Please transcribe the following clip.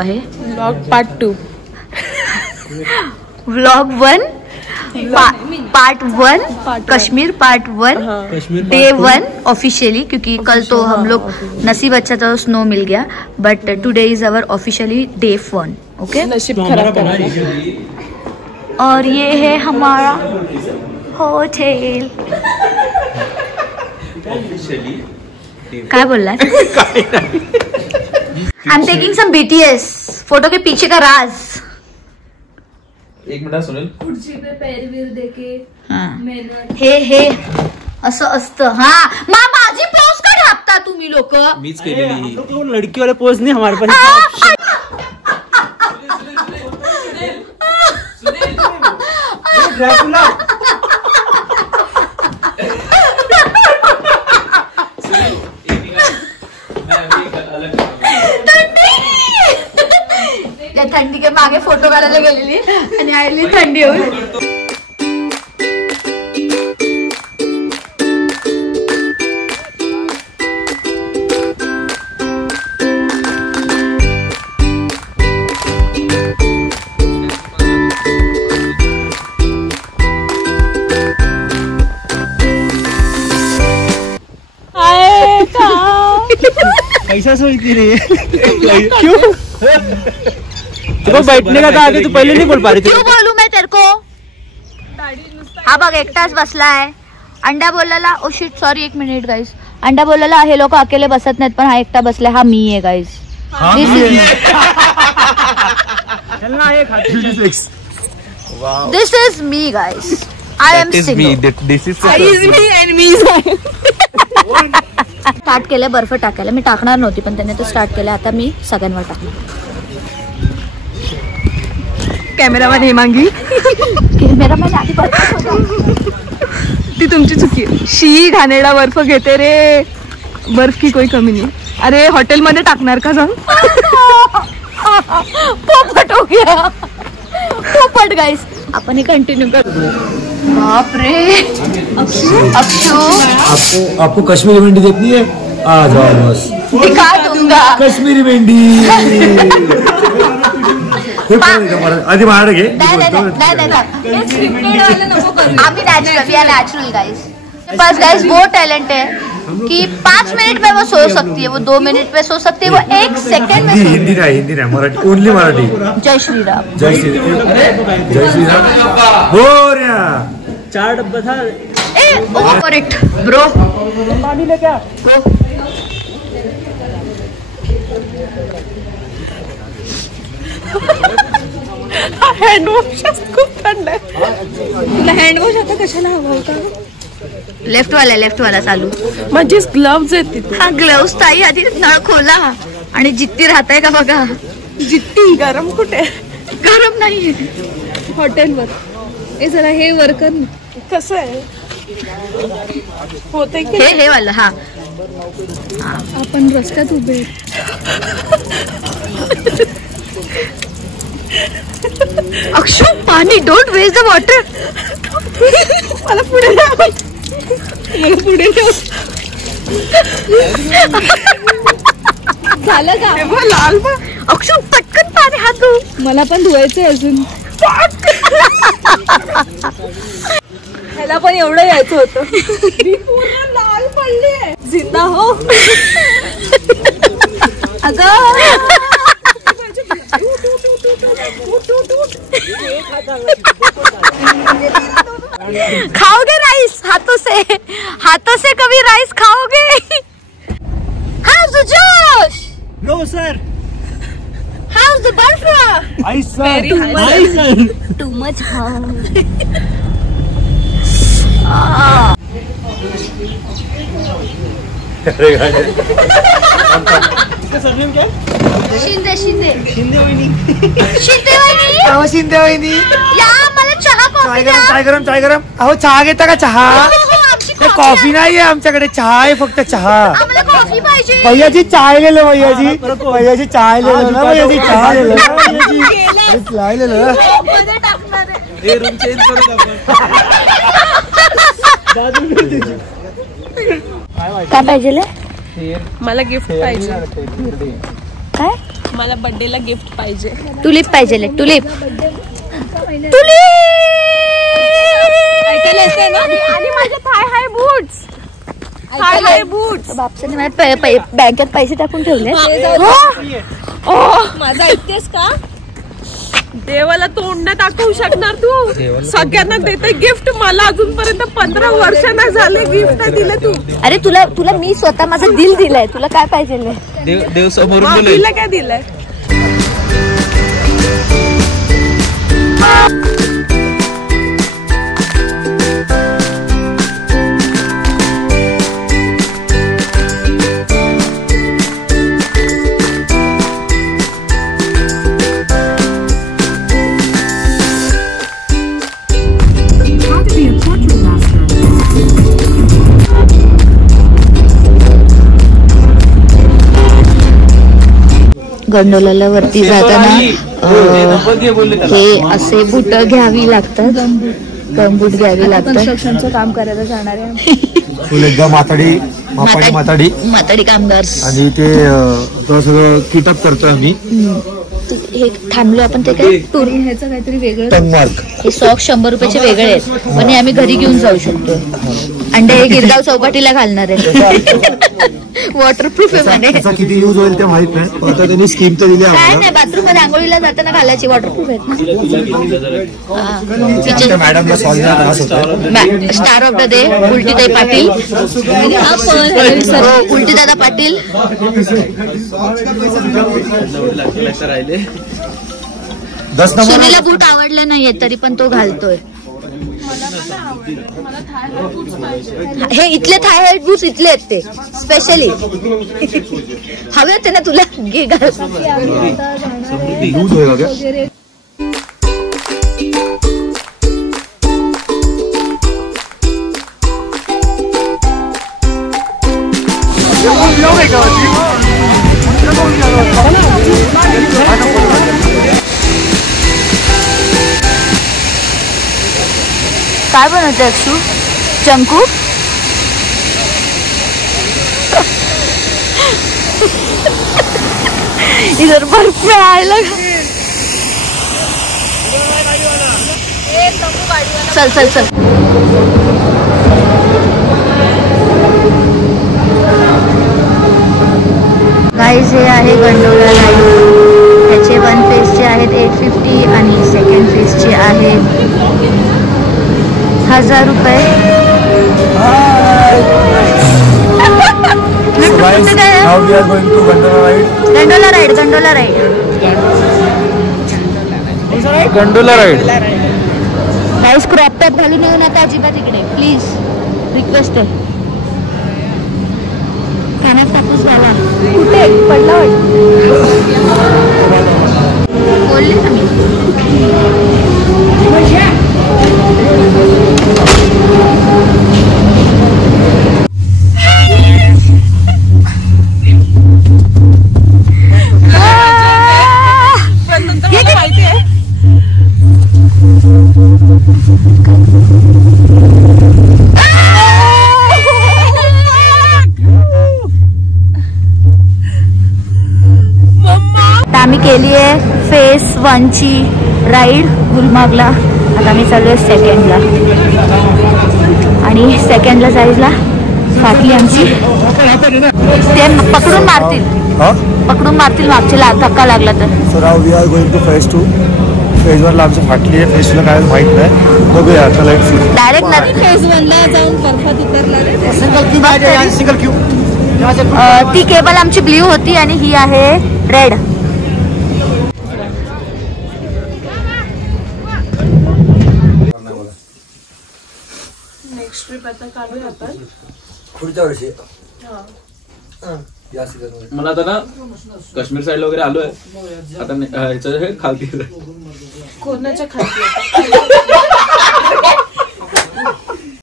आहे vlog part 2 vlog 1 part 1 Kashmir part 1 day 1 officially, क्योंकि कल तो हम लोग नसीब अच्छा था, snow mill Gaya, but today is our officially day 1. Okay, नसीब खराब करा. और ये है हमारा होटल. क्या बोल रहा है? I am taking some BTS photo के पीछे का राज. एक मिनिट सुनील. खुर्ची पे पैरवीर देके हे असं असतं. हा माझी पोज का ढापता तुम्ही लोक? मीच केलेली. लड़की वाले पोज नहीं हमारे पास. थंडी के मागे फोटो काढायला गेलेली आणि आईली थंडी होईल. ऐसा सोचती रही है क्यों? तो बैठने का था आगे, तू पहले नहीं बोल पा रही थी. क्यों बोलू मैं तेरे को? हा बघ एकटाच बसलाय. अंडा बोलला, ओ शिट सॉरी, एक मिनिट गाईज. अंडा बोलला हे लोक अकेले बसत नाहीत, पण हा एकटा बसलाय. हा मी आहे guys. This is me guys. I am single. Start केलं बर्फ टाकायला. मी टाकणार नव्हती, पण त्याने तो स्टार्ट केलं. आता मी सगळ्यांवर टाकणार. कॅमेरामॅन हेमांगी. कॅमेरामॅन आधी बर्फ ती तुमची चुकी आहे. शी घाणेरडा बर्फ घेते रे. बर्फ की कोई कमी नाही. अरे हॉटेल मध्ये टाकणार का जाऊन? पोपट हो गया. पोपट गाइस. आपण हे कंटिन्यू करू. बाप रे. अक्षु आपको कश्मीरी भिंडी देखनी है? आ जाओ बस. दिखा दूंगा कश्मीरी भिंडी. आधी मार घे. आम्ही नॅचरल गाइस. बस गाइस वो टैलेंट है कि 5 मिनट में वो सो सकती है, वो 2 मिनट में सो सकती है, वो 1 सेकंड में. हिंदी नहीं मराठी, ओनली मराठी. जय श्री राम. जय श्री राम. हो रहा 4 डब्बा था. ए ओवर इट ब्रो. पानी लेके आ. हँडवॉश खूप थंड आहे. तुला हँडवॉश आता कशाला हवा होता? लेफ्ट वाला चालू. माझे ग्लव्स आहेत तिथे. हा ग्लव्स ताई आधी नळ खोला. आणि जित्ती राहताय का बघा. जिट्टी गरम कुठे? गरम नाहीये हॉटेलवर. हे जरा हे वर्कर कसं आहे होते की हे वाला. हा आपण रस्त्यात उभे. अक्षु पाणी, डोंट वेस्ट द वॉटर. मला पुढे झालं का? लाल बा. अक्षु पटकन पाणी हातू. मला पण धुवायचंय अजून. ह्याला पण एवढं यायचं होतं. पूर्ण लाल पडली. जिंदा हो. अगं खाओगे राइस हाथों से कभी राइस खाओगे? How's the Josh? No sir. How's the Barfa? Ice sir. Very high. Ice sir. Too much hot. इसका सरनेम क्या है? शिंदे शिंदे वहिनी. शिंदे वहिनी. या मला चहा कॉफी द्या. चाय गरम. अहो चहा घेता का? चहा. कॉफी नाही आहे आमच्याकडे, चहा आहे फक्त. चहा. आम्हाला कॉफी पाहिजे. भैयाजी चाय ले लो. भैयाजी चाय ले लो ना. भैयाजी चहा ले लो. चाय ले लो. रूम चेंज करू आपण. काय पाहिजे? मला गिफ्ट पाहिजे. काय? आम्हाला बर्थडेला गिफ्ट पाहिजे. टुलिप पाहिजे. टुलिप ऐकायला येते ना. आणि माझे थाय हाय बूट्स. हाय बूट्स बापसाने माझ्या बँकेत पैसे टाकून ठेवले. माझा ऐकतेस का? देवाला तोंड नाही दाखवू शकणार तू. सगळ्यांना देते गिफ्ट. मला अजूनपर्यंत 15 वर्ष नाही झाले गिफ्ट दिले तू. अरे तुला मी स्वतः माझं दिल दिलंय. तुला काय पाहिजे? देव समोरून दिलं काय दिलंय? गंडोलाला वरती जाताना हे असे बूट घ्यावी लागतात. गमबूट घ्यावी लागतात. कन्स्ट्रक्शनचं काम करायला जाणार आहे. फुल एकदम माताडी कामगार. आणि ते सगळं किटअप करतो आम्ही. हे थांबलो आपण. ते काय टूर ह्याचं काहीतरी वेगळं. टंगमार्क. हे सॉक्स 100 रुपयाचे वेगळे आहेत. पण हे आम्ही घरी घेऊन जाऊ शकतो. अंडे हे गिरगाव चौपाटीला घालणार आहे. वॉटरप्रूफ आहे म्हणे. त्याचा किती यूज होईल ते माहित नाही. आता त्यांनी स्कीम तर दिली काय आम्हाला. नाही बाथरूम मध्ये आंघोळीला जाताना घालायची. वॉटरप्रूफ आहेत ना. मॅडमला स्टार ऑफ द डे उलटीताई पाटील. उलटीदादा पाटील. सुनीला बूट आवडले नाहीये तरी पण तो घालतोय. हे इथले थाय हाय बूट्स इथले आहेत ते स्पेशली. हवे होते ना तुला? घे घाल. काय बनवते अक्षू? चंकू. इधर बर्फ में आए लगा. चल चल चल. गाईज हे आहे गंडोला लाईन. त्याचे 1 फेजचे आहेत 850 आणि सेकंड फेजचे आहेत 1000 रुपये. Gondola ride. Guys crop top घालून येऊ नका अजिबात इकडे प्लीज. रिक्वेस्ट आहे. कानात कापूस घाला. कुठे पडला वाटतं? बोलले ना मी. आम्ही केली आहे फेज 1 ची राईड गुलमार्गला. आता आम्ही चालू आहे सेकंडला. आणि सेकंडला जायला फाटली आमची. ते पकडून मारतील मागच्या धक्का लागला तर. So now we are going to phase 2. Phase 1 ला आमची फाटली आहे. फेज 2 ला काय माहित नाही. बघूया आता. Let's see. डायरेक्ट फेज 1 ला जाऊन बर्फात उतरला. Single Q. ती केबल आमची ब्ल्यू होती आणि ही आहे रेड. नेक्स्ट ट्रिप आता काढूया आपण पुढच्या वर्षी. मला आता ना काश्मीर साईडला वगैरे आलोय. आता ह्याचं खालती कोणाच्या खाली